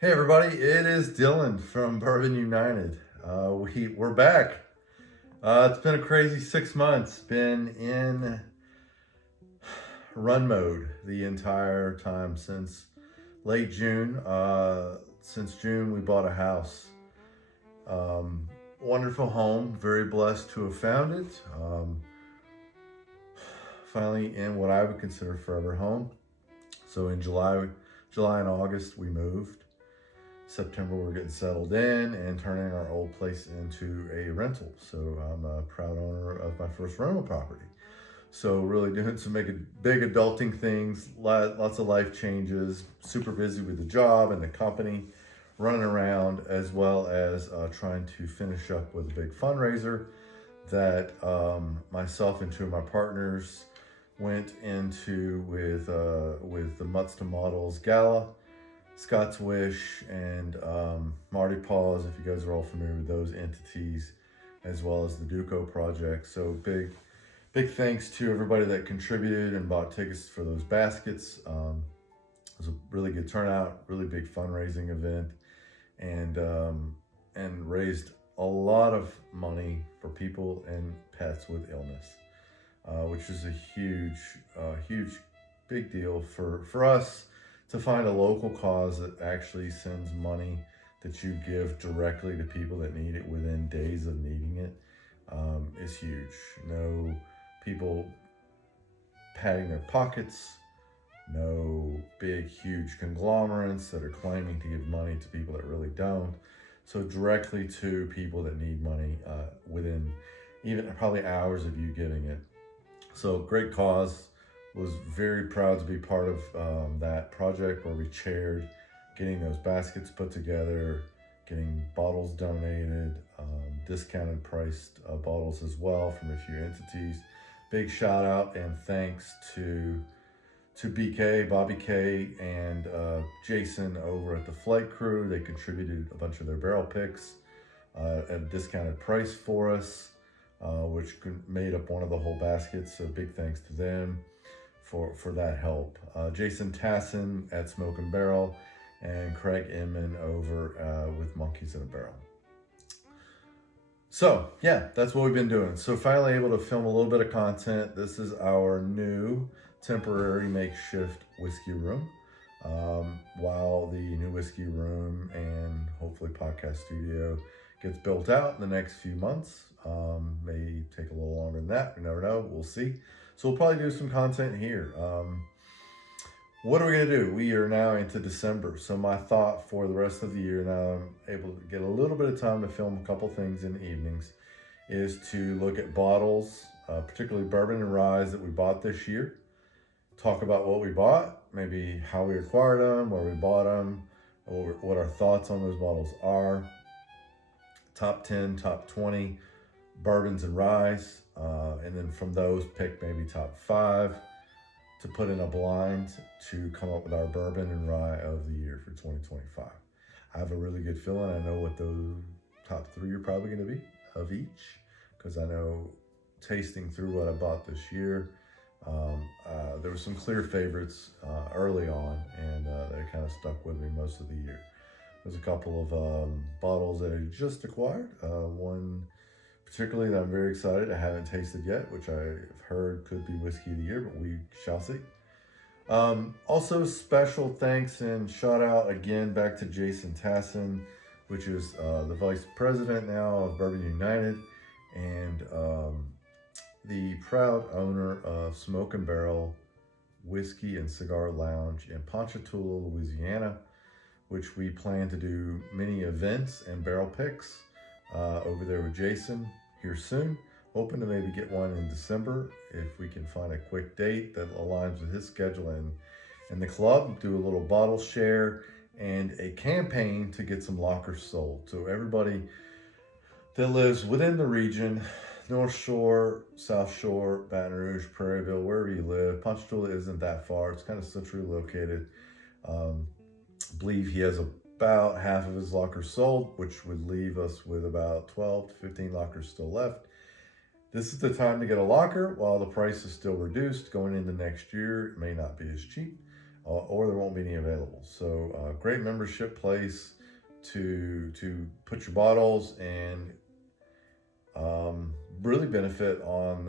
Hey everybody, it is Dylan from Bourbon United. We're back. It's been a crazy 6 months. Been in run mode the entire time since late June. Since June, we bought a house. Wonderful home. Very blessed to have found it. Finally, in what I would consider forever home. So in July and August, we moved. September, we're getting settled in and turning our old place into a rental. So I'm a proud owner of my first rental property. So really doing some big adulting things, lots of life changes, super busy with the job and the company, running around, as well as trying to finish up with a big fundraiser that myself and two of my partners went into with the Mutts to Models Gala, Scott's Wish, and Marty Paws, if you guys are all familiar with those entities, as well as the Duco project. So big thanks to everybody that contributed and bought tickets for those baskets. It was a really good turnout, really big fundraising event, and raised a lot of money for people and pets with illness, which is a huge, big deal for us to find a local cause that actually sends money that you give directly to people that need it within days of needing it, is huge. No people padding their pockets, no big, huge conglomerates that are claiming to give money to people that really don't. So directly to people that need money within even probably hours of you giving it. So great cause. Was very proud to be part of that project where we chaired getting those baskets put together, getting bottles donated, discounted priced bottles as well from a few entities. Big shout out and thanks to BK, Bobby K, and Jason over at the Flight Crew. They contributed a bunch of their barrel picks at a discounted price for us, which made up one of the whole baskets. So big thanks to them for that help. Jason Tassin at Smoke and Barrel, and Craig Inman over with Monkeys in a Barrel. So yeah, that's what we've been doing. So finally able to film a little bit of content. This is our new temporary makeshift whiskey room. While the new whiskey room and hopefully podcast studio gets built out in the next few months. May take a little longer than that. We never know. We'll see. So we'll probably do some content here. What are we going to do? We are now into December. So my thought for the rest of the year, now I'm able to get a little bit of time to film a couple things in the evenings, is to look at bottles, particularly bourbon and rye that we bought this year. Talk about what we bought, maybe how we acquired them, where we bought them, or what our thoughts on those bottles are. Top 10, top 20 bourbons and rye, and then from those pick maybe top 5 to put in a blind to come up with our bourbon and rye of the year for 2025. I have a really good feeling I know what those top 3 are probably going to be of each, because I know tasting through what I bought this year, there were some clear favorites early on, and they kind of stuck with me most of the year. There's a couple of bottles that I just acquired. One particularly that I'm very excited, I haven't tasted yet, which I've heard could be whiskey of the year, but we shall see. Also, special thanks and shout out again back to Jason Tassin, which is the vice president now of Bourbon United, and the proud owner of Smoke and Barrel Whiskey and Cigar Lounge in Ponchatoula, Louisiana, which we plan to do many events and barrel picks over there with Jason here soon. Hoping to maybe get one in December if we can find a quick date that aligns with his schedule and the club. Do a little bottle share and a campaign to get some lockers sold. So everybody that lives within the region, North Shore, South Shore, Baton Rouge, Prairieville, wherever you live, Ponchatoula isn't that far. It's kind of centrally located. Believe he has about half of his lockers sold, which would leave us with about 12 to 15 lockers still left. This is the time to get a locker while the price is still reduced. Going into next year, it may not be as cheap. or there won't be any available. So great membership place to put your bottles and really benefit on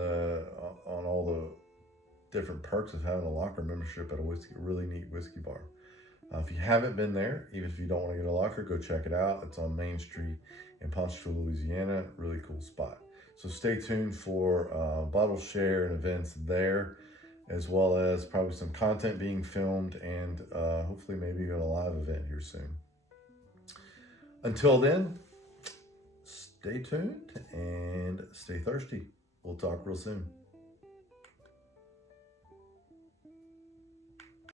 all the different perks of having a locker membership at a really neat whiskey bar. If you haven't been there, even if you don't want to get a locker, go check it out. It's on Main Street in Ponchatoula, Louisiana. Really cool spot. So stay tuned for bottle share and events there, as well as probably some content being filmed and hopefully maybe even a live event here soon. Until then, stay tuned and stay thirsty. We'll talk real soon.